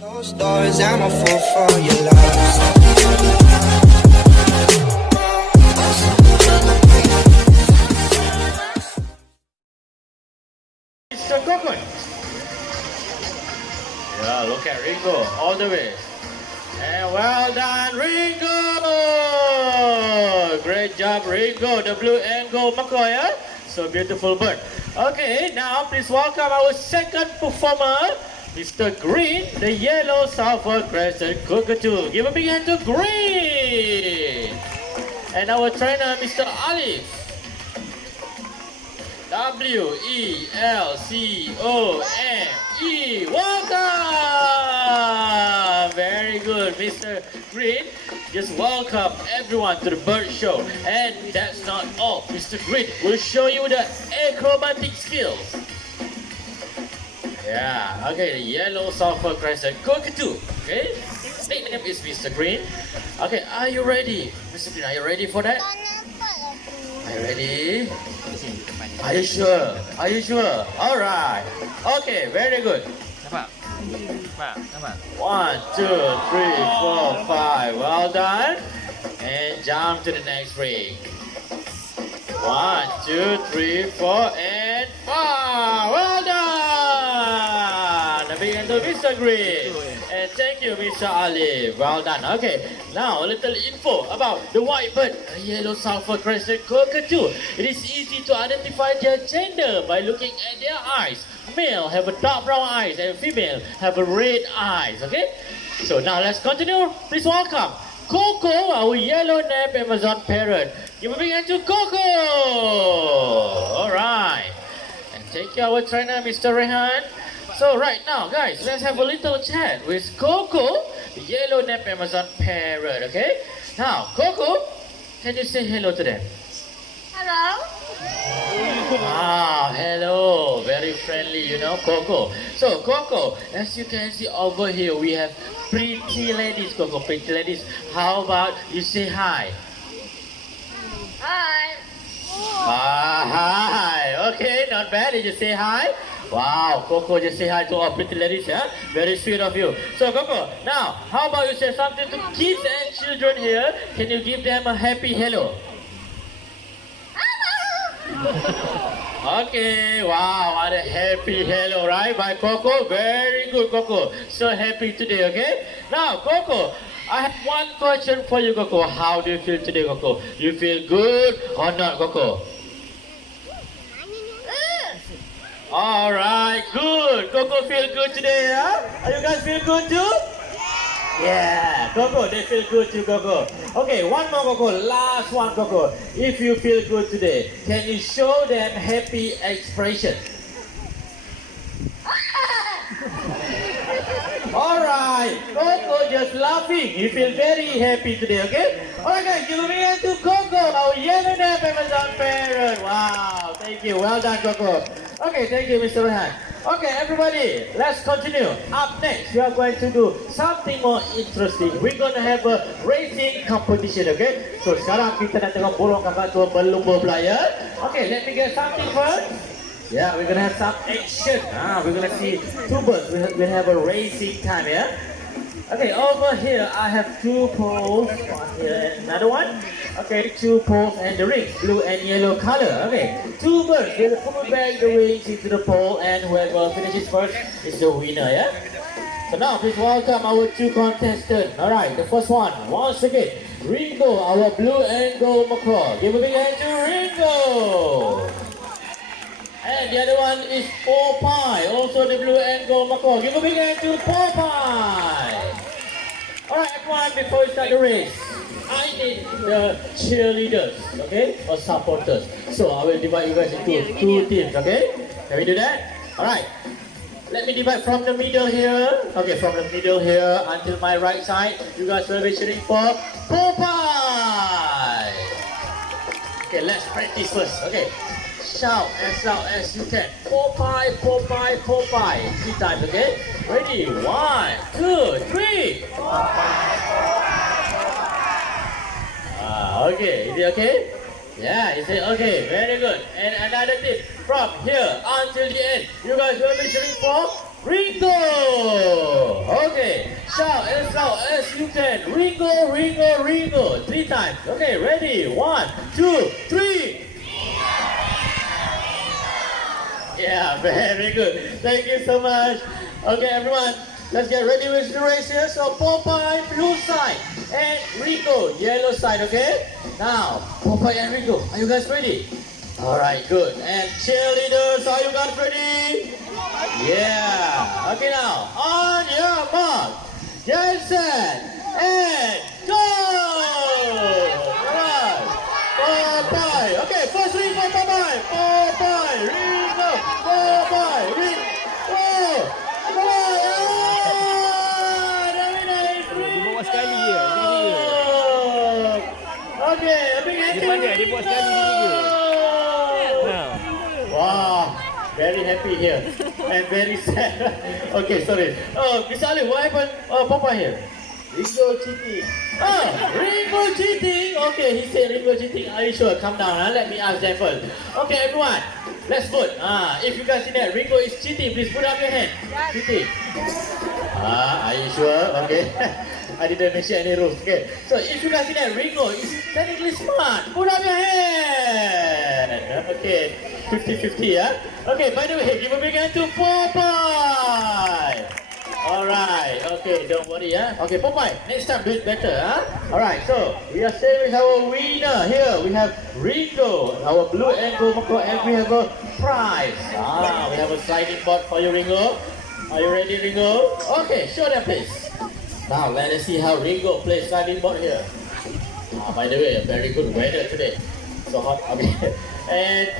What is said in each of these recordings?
Closed doors, I'm a fool for your love. Mr. Coconut. Yeah, look at Ringo all the way. And well done, Ringo! Great job, Ringo. The blue and gold McCoy, yeah? So beautiful bird. Okay, now please welcome our second performer, Mr. Green, the yellow sulfur crescent cockatoo. Give a big hand to Green. And our trainer, Mr. Alif. W-E-L-C-O-N-E. Welcome! Very good, Mr. Green. Just welcome everyone to the bird show. And that's not all. Mr. Green will show you the acrobatic skills. Yeah, okay, the yellow sulfur crescent cockatoo. Okay, nickname is Mr. Green. Okay, are you ready? Mr. Green, are you ready for that? Are you ready? Are you sure? Are you sure? Alright. Okay, very good. Nampak? Nampak? 1, 2, 3, 4, 5. Well done. And jump to the next ring. 1, 2, 3, 4, and 5. Well done. A big hand to Mr. Green. And thank you, Mr. Ali. Well done. Okay, now a little info about the white bird, a yellow sulfur crescent cockatoo. It is easy to identify their gender by looking at their eyes. Male have a dark brown eyes and female have a red eyes. Okay, so now let's continue. Please welcome Coco, our yellow-napped Amazon parrot. Give a big hand to Coco. All right, and thank you, our trainer, Mr. Rehan. So right now, guys, let's have a little chat with Coco, the yellow-napped Amazon parrot, okay? Now, Coco, can you say hello to them? Hello. Ah, hello. Very friendly, you know, Coco. So, Coco, as you can see over here, we have pretty ladies, Coco, pretty ladies. How about you say hi? Hi. Ah, hi. Okay, not bad. Did you say hi? Wow, Coco just say hi to all pretty ladies, yeah? Very sweet of you. So, Coco, now, how about you say something to kids and children here? Can you give them a happy hello? Okay, wow, what a happy hello, right? By Coco, very good, Coco. So happy today, okay? Now, Coco, I have one question for you, Coco. How do you feel today, Coco? You feel good or not, Coco? All right, good. Coco feel good today, huh? Are you guys feel good too? Yeah, Coco, they feel good too, Coco. Okay, one more, Coco. Last one, Coco. If you feel good today, can you show them happy expression? All right, Coco just laughing. You feel very happy today, okay? All right, guys, give a big hand to Coco, our yellow-napped Amazon parrot. Wow, thank you. Well done, Coco. Okay, thank you, Mr. Rehan. Okay, everybody, let's continue. Up next, we are going to do something more interesting. We're going to have a racing competition, okay? So, sekarang kita nak tengok burung kakak tua berlumba pelaya. Okay, let me get something first. Yeah, we're going to have some action. We're going to see two birds. We'll have a racing time, yeah? Okay, over here, I have two poles. One here and another one. Okay, two poles and the rings, blue and yellow color. Okay, two birds will pull back the wings into the pole, and whoever finishes first is the winner, yeah? So now, please welcome our two contestants. Alright, the first one, once again, Ringo, our blue and gold macaw. Give a big hand to Ringo. And the other one is Popeye, also the blue and gold macaw. Give a big hand to Popeye. Alright, everyone, before we start the race, I need the cheerleaders, okay, or supporters. So I will divide you guys into two teams, okay? Can we do that? Alright. Let me divide from the middle here. Okay, from the middle here until my right side. You guys will be cheering for Popeye. Okay, let's practice first. Okay. Shout as loud as you can. Popeye, Popeye, Popeye. 3 times, okay? Ready? 1, 2, 3. Okay, is it okay? Yeah, is it okay? Very good. And another tip, from here until the end, you guys will be cheering for Ringo. Okay, you can. Ringo, Ringo, Ringo. 3 times. Okay, ready? 1, 2, 3. Yeah, very good. Thank you so much. Okay, everyone, let's get ready with the race here. So Popeye, blue side, and Rico, yellow side, okay? Now, Popeye and Rico, are you guys ready? All right, good. And cheerleaders, are you guys ready? Yeah. Okay, now, on your mark, get set, and go! All right. Popeye. Okay, first Rico, Popeye. Popeye, Rico, Popeye, Rico. Okay, a big hand. Dia buat sekali juga. Wow, very happy here and very sad. Okay, sorry. Oh, Mr. Ali, what happened? Papa here. Ringo cheating. Oh, Ringo cheating. Okay, he said Ringo cheating. Are you sure? Calm down. Let me ask them first. Okay, everyone, let's vote. If you guys see that Ringo is cheating, please put up your hand. Cheating. Are you sure? Okay. I didn't mention any rules. Okay. So if you guys see that Ringo is technically smart, put up your hand. Okay. 50-50, yeah? Okay, by the way, give a big hand to Popeye. Alright, okay, don't worry, yeah? Okay, Popeye, next time do it better, huh? Alright, so we are staying with our winner here. We have Ringo, our blue and gold Mako, and we have a prize. We have a sliding board for you, Ringo. Are you ready, Ringo? Okay, show them, please. Now, let us see how Ringo plays sliding board here. By the way, a very good weather today. So hot, okay. And,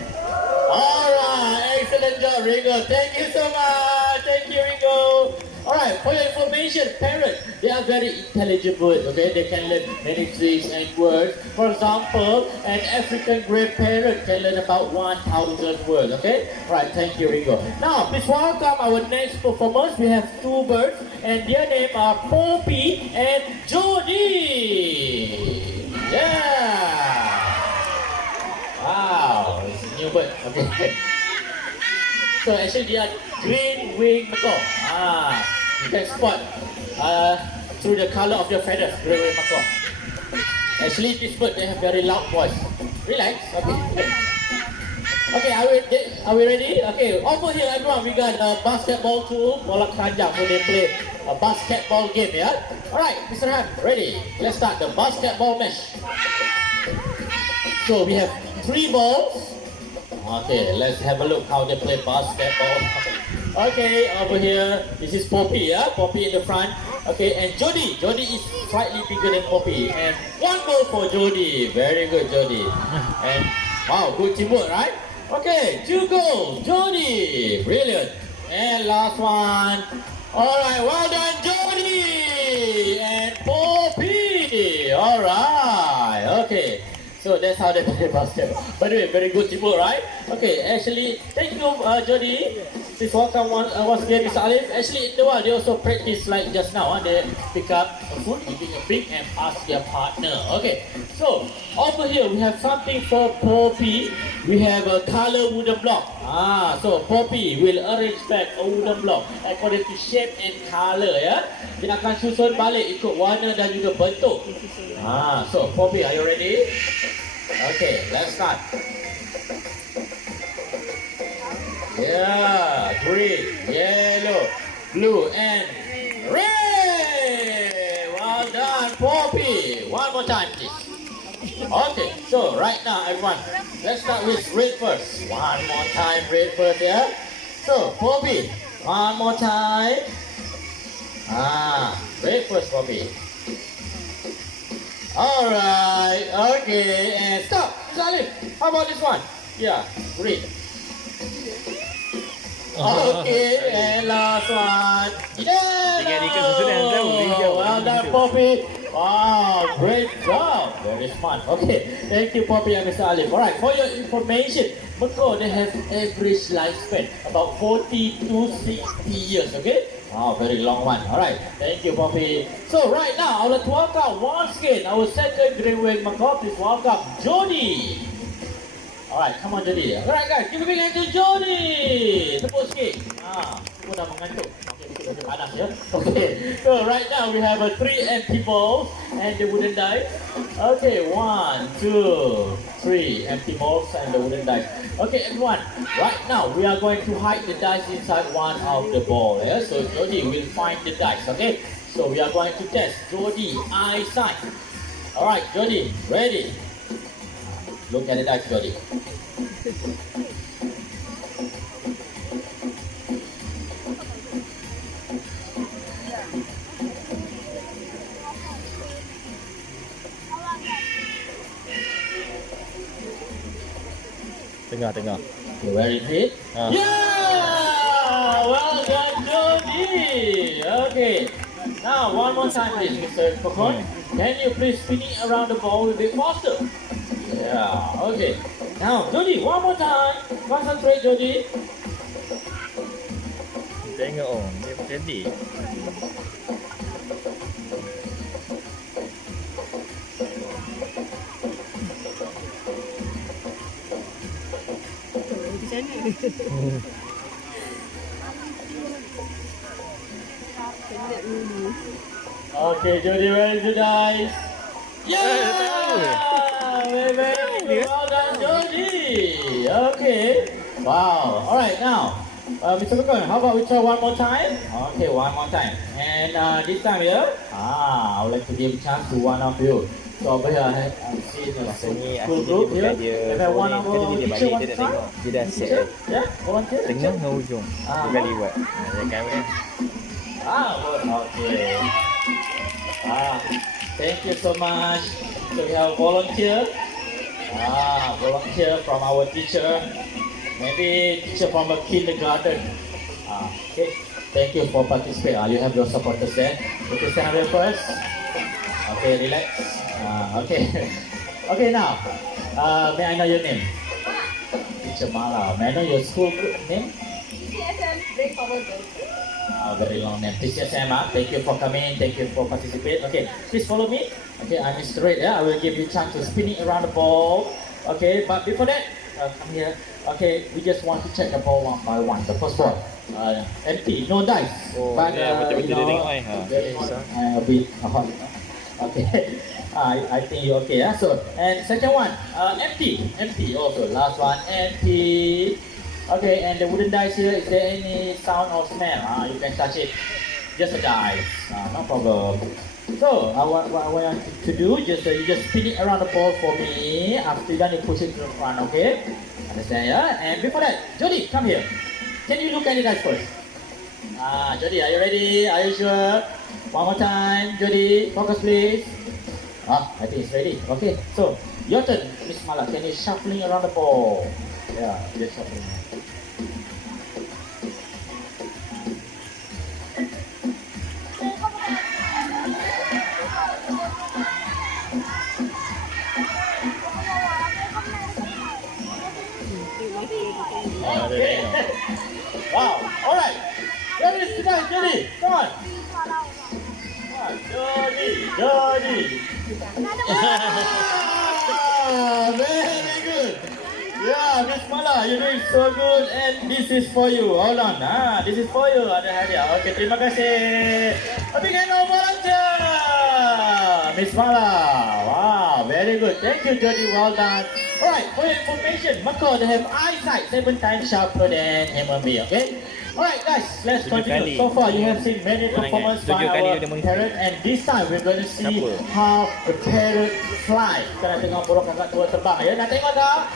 alright, excellent job, Ringo. Thank you so much. Thank you, Ringo. Alright, for your information, parents, they are very intelligible, okay? They can learn many tricks and words. For example, an African grey parrot can learn about 1,000 words, okay? Alright, thank you, Ringo. Now, please welcome our next performers. We have 2 birds, and their names are Poppy and Jody. Yeah! Wow, it's a new bird, okay? So actually they are green winged macaw. You can spot through the color of their feathers, green winged macaw. Actually this bird, they have very loud voice. Relax, okay. Okay, are we ready? Okay, over here everyone, we got a basketball tool, bola keranjang, so they play a basketball game, yeah? Alright, Mr. Han, ready? Let's start the basketball match. So we have 3 balls. Okay, let's have a look how they play basketball. Okay, over here, this is Poppy, yeah? Poppy in the front. Okay, and Jody. Jody is slightly bigger than Poppy. And 1 goal for Jody. Very good, Jody. And wow, good teamwork, right? Okay, 2 goals, Jody. Brilliant. And last one. Alright, well done, Jody. And Poppy. Alright, okay. So that's how they play basketball. By the way, very good teamwork, right? Okay, actually, thank you, Jody. Please welcome once again, Mr. Alif. Actually, in the wild, they also practice like just now. They pick up a food, eating a pig, and pass their partner. Okay, so over here we have something for Poppy. We have a color wooden block. So Poppy will arrange back a wooden block according to shape and color, ya. Dia akan susun balik ikut warna dan juga bentuk. So Poppy, are you ready? Okay, let's start. Yeah, green, yellow, blue, and red. Well done, Poppy. One more time, please. Okay, so right now, everyone, let's start with red first. One more time, red first, yeah? So, Poppy, one more time. Red first, Poppy. Alright, okay, and stop. Salim, how about this one? Yeah, green. Okay, and last one. Yellow. Well done, Poppy. Wow, great job. Very smart. Okay, thank you, Poppy and Mr. Alif. Alright, for your information, macaw, they have average lifespan about 40 to 60 years, okay? Wow, very long one. Alright, thank you, Poppy. So right now, I would like to welcome once again our second grey-winged macaw. Please welcome Jody. Alright, come on, Jody. Alright guys, give a big hand to Jody. Tepuk sikit. Aku dah mengantuk. Okay, Panas, yeah? Okay, so right now we have a 3 empty balls and the wooden dice. Okay, 1, 2, 3 empty balls and the wooden dice. Okay, everyone, right now we are going to hide the dice inside one of the ball. Yeah? So Jody will find the dice. Okay, so we are going to test Jody eyesight. All right, Jody, ready? Look at the dice, Jody. Tengah. You ready, Pete? Yeah! Well done, Jody! Okay. Now, one more time, please, Mr. Kokon. Can you please spin it around the ball a bit faster? Yeah, okay. Now, Jody, one more time. Concentrate, Jody. Tengok dia steady. Okay, Jody, where is the dice? Yeah! Very good. Well done, Jody. Okay. Wow. All right, now, Mr. Kokon, how about we try one more time? Okay, one more time. And this time here, I would like to give a chance to one of you. So over here, I see the Rasanya full akhirnya group dia here. bukan dia And then one sorry, of tadi our dia teacher balik want dia to dah try? tengok. Dia dah set Teacher? Yeah, volunteer. tengah dengan hujung. Ah. Dia kali buat. Dia kan Good. Okay. Thank you so much. So we have volunteer. Volunteer from our teacher. Maybe teacher from a kindergarten. Okay. Thank you for participating. You have your supporters there. Okay, stand up there first. Okay, relax. Okay. Okay, now, may I know your name? Teacher Mala. May I know your school name? Very long name. Please yes, Emma. Thank you for coming. Thank you for participating. Okay, please follow me. Okay, I'm Mr. Red. Yeah, I will give you a chance to spin it around the ball. Okay, but before that, come here. Okay, we just want to check the ball one by one. The first ball, empty, no dice. Oh, but dia betul-betul dia tengok very hot, a bit hot. Okay, I think you okay. Yeah. So and second one, empty also. Last one, empty. Okay, and the wooden dice here, is there any sound or smell? You can touch it. Just a dice, no problem. So, what I want you to do, you just spin it around the ball for me. After that, you push it to the front, okay? Understand, yeah? And before that, Jody, come here. Can you look at the dice first? Jody, are you ready? Are you sure? One more time, Jody, focus please. I think it's ready. Okay, so, your turn, Miss Mala. Can you shuffling around the ball? Yeah, just shuffling. Wow, alright. Where is the guy, Jody? Come on. Jody. Very good. Yeah, Miss Mala, you're doing so good. And this is for you. Hold on. This is for you. Ada hadiah. Okay, terima kasih. A big hand of volunteer. Miss Mala. Wow, very good. Thank you, Jody. Well done. Alright, for your information, Mako, they have eyesight 7 times sharper than human being, okay? Alright guys, let's continue. So far, you have seen many performances by our parrot, and this time we're going to see how the parrot fly. Kita nak tengok burung kakak tua terbang, ya? Nak tengok tak?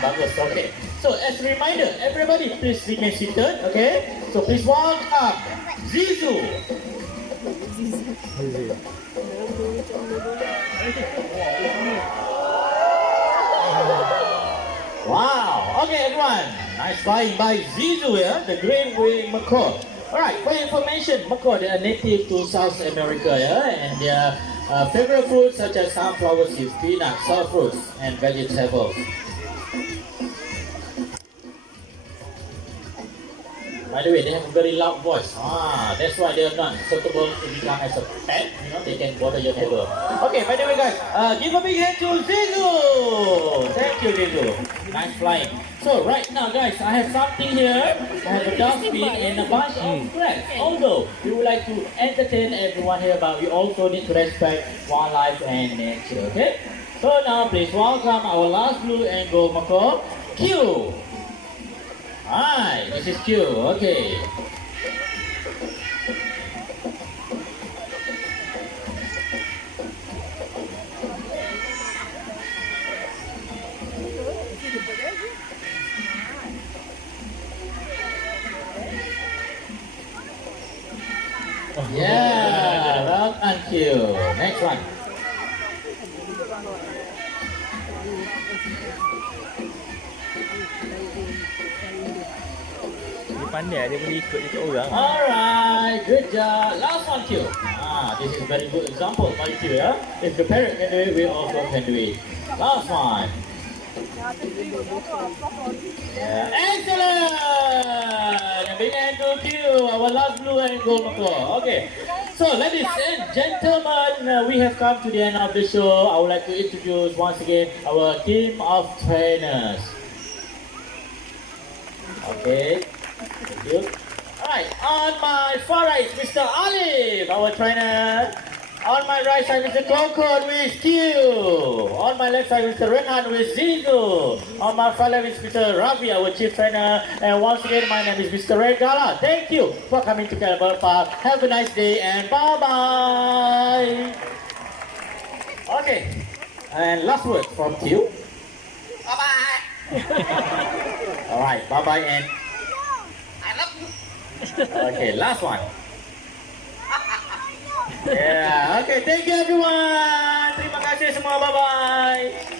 Bagus, okay. So, as a reminder, everybody please remain seated, okay? So, please walk up. Zizu. Wow, okay everyone, nice flying by Zizu, yeah? The great winged macaw. Alright, for your information, macaw, they are native to South America, yeah? And their favorite foods such as sunflower seeds, peanuts, sour fruits, and vegetables. By the way, they have a very loud voice. That's why they are not suitable to become as a pet. You know, they can bother your neighbor. Okay, by the way, guys, give a big hand to Zizu. Thank you, Zizu. Nice flying. So right now, guys, I have something here. I have a dustbin and a bunch of crabs. Although we would like to entertain everyone here, but we also need to respect wildlife and nature. Okay? So now, please welcome our last blue and gold macaw, Q. Hi, this is Q. Okay. Yeah, well done, Q. Next one. Dia pandai, dia boleh ikut orang. Alright, good job. Last one, Q. This is a very good example by Q, yeah? If the parrot can do it, we also can do it. Last one. Yeah. Excellent! And big hand to Q, our last blue and gold macaw. Okay. So, ladies and gentlemen, we have come to the end of the show. I would like to introduce once again our team of trainers. Okay. Thank you. Alright, on my far right, Mr. Olive, our trainer. On my right side, Mr. Concord with Q. On my left side, Mr. Renan with Zigo. On my far left is Mr. Ravi, our chief trainer. And once again, my name is Mr. Regala. Thank you for coming to Calabar Park. Have a nice day and bye-bye. Okay, and last word from Q. Bye-bye. Alright, bye-bye and I love you. Okay, last one. Yeah, okay, thank you everyone. Terima kasih semua, bye-bye.